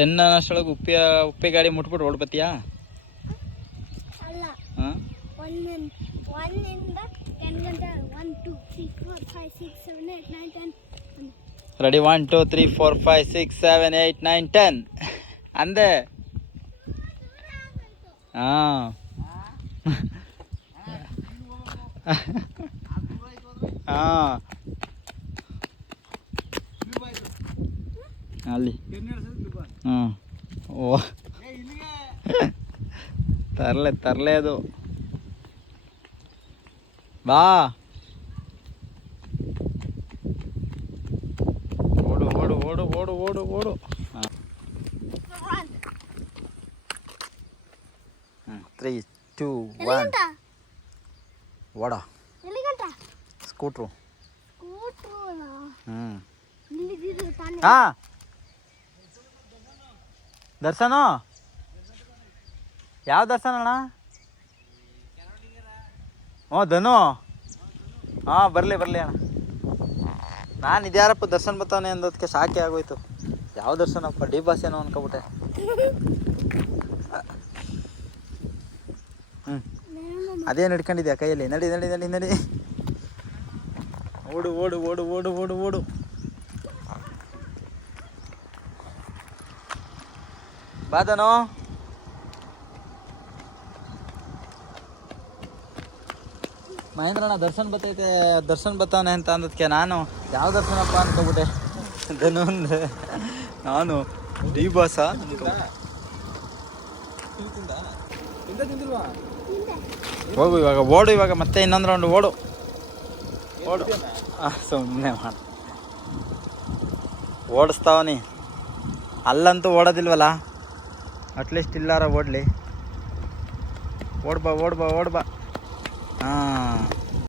10 ಅಷ್ಟೊಳಗೆ ಉಪ್ಪಿ ಗಾಡಿ ಮುಟ್ಬಿಟ್ಟು ಓಡ್ಬತ್ತೀಯಾ? ಅಲ್ಲ, ಹಾಂ, 1 ಇಂದ 10 ಗಂಟೆ 1 2 3 4 5 6 7 8 9 10. ರೆಡಿ? 1 2 3 4 5 6 7 8 9 10 ಅಂದೆ. ಹಾಂ ಹಾಂ, ಅಲ್ಲಿ. ಹ್ಞೂ, ಓ ತರಲೆ ಅದು. ಬಾ, ಓಡು ಓಡು ಓಡು ಓಡು ಓಡು ಓಡು. ಹಾಂ, 3 2 1 ಓಡ. ಸ್ಕೂಟ್ರು. ಹಾಂ, ದರ್ಶನ ಯಾವ ದರ್ಶನ ಅಣ್ಣ? ಹ್ಞೂ, ಧನು. ಹಾಂ, ಬರಲಿ ಅಣ್ಣ. ನಾನು ಇದ್ಯಾರಪ್ಪ ದರ್ಶನ್ ಬರ್ತಾನೆ ಅಂದೋದಕ್ಕೆ ಸಾಕೆ ಆಗೋಯ್ತು. ಯಾವ ದರ್ಶನಪ್ಪ, ಡಿ ಬಾಸ್ ಏನೋ ಅನ್ಕೊಬಿಟ್ಟೆ. ಹ್ಞೂ, ಅದೇನು ಹಿಡ್ಕೊಂಡಿದ್ಯಾ ಕೈಯಲ್ಲಿ? ನಡಿ ನಡಿ ನಡಿ ನಡಿ, ಓಡು ಓಡು ಓಡು ಓಡು ಓಡು ಓಡು. ಬಾದನು, ಮಹೇಂದ್ರಣ್ಣ ದರ್ಶನ್ ಬರ್ತೈತೆ, ದರ್ಶನ್ ಬರ್ತಾನೆ ಅಂತ ಅಂದದಕ್ಕೆ ನಾನು ಯಾವ ದರ್ಶನಪ್ಪ ಅನ್ಕೊಬಿಟ್ಟೆ. ಧನು ಅಂದೆ ನಾನು. ಡಿ ಬಾಸ ಹೋಗು ಇವಾಗ, ಓಡು ಇವಾಗ, ಮತ್ತೆ ಇನ್ನೊಂದು ರೌಂಡ್ ಓಡು ಓಡು. ಸುಮ್ಮನೆ ಮಾಡ, ಓಡಿಸ್ತಾವನಿ. ಅಲ್ಲಂತೂ ಓಡೋದಿಲ್ವಲ್ಲ, ಅಟ್ಲೀಸ್ಟ್ ಇಲ್ಲಾರ ಓಡಲಿ. ಓಡ್ಬಾ ಓಡ್ಬಾ ಓಡ್ಬಾ. ಹಾಂ,